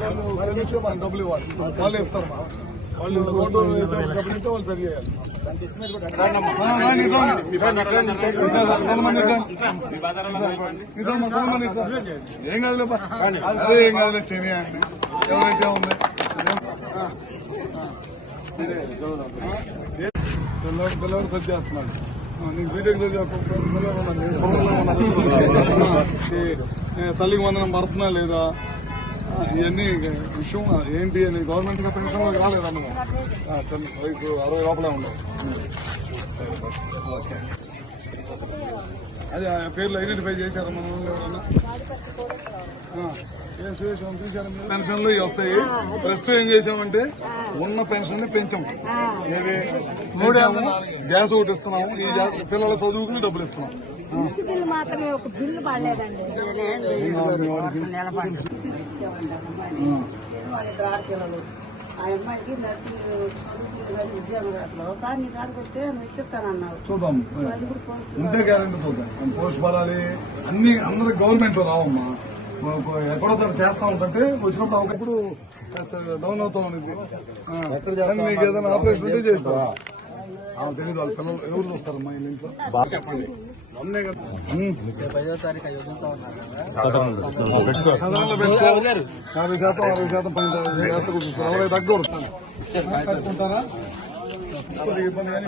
వెనక నువ్వు డబ్బులు ఇవ్వాలి వాళ్ళు ఇస్తారు వాళ్ళు రోడ్డు వాళ్ళు సరి చేయాలి ఏం కాదులే అదే ఏం కాదులే చెవి అండి ఎవరైతే ఉంది చేస్తున్నాడు నీకు బీటెక్ తల్లికి వందనం పడుతున్నా లేదా? ఇవన్నీ విషయం ఏంటి అని గవర్నమెంట్ పెన్షన్ రాలేదన్నమా వయసు అరవై లోపలే ఉండవు ఓకే. అది ఆ పేర్లు ఐడెంటిఫై చేశారు మన ఏం చేసాం? పెన్షన్లు వస్తాయి. ప్రస్తుతం ఏం చేసామంటే ఉన్న పెన్షన్ని పెంచాం. ఏది? మూడేమో గ్యాస్ ఒకటి ఇస్తున్నాము. ఈ గ్యాస్ పిల్లల చదువుకుని డబ్బులు ఇస్తున్నాం. మాత్రమే ఒక బిల్లు పడలేదండి. నిలబడి ఇద్దరు ఆడపిల్లలు ఆ అమ్మాయికి నర్సింగ్ చదువుకుంటున్నది ఉద్యోగం రావట్లేదు. ఒకసారి నీ కాడికి వస్తే నువ్వు ఇచ్చిస్తానన్నావు. చూద్దాం. అది కూడా పోస్ట్ ఉంటే గ్యారెంటీ చూద్దాం పోస్ట్ పడాలి. అన్ని అందరికి గవర్నమెంట్లో రావమ్మా ఎక్కడో తను చేస్తా ఉంటే వచ్చినప్పుడు ఒకప్పుడు డౌన్ అవుతా ఉంది నీకు ఏదైనా ఆపరేషన్ ఉంటే చేసుకో తెలియదు వాళ్ళ పిల్లలు ఎవరు చూస్తారమ్మా ఈ ఇంట్లో? చెప్పండి. యాభై శాతం అరవై శాతం పని జాగ్రత్తగా చూసుకోవాలి అరవై కట్టుకుంటారా ఇబ్బంది కానీ.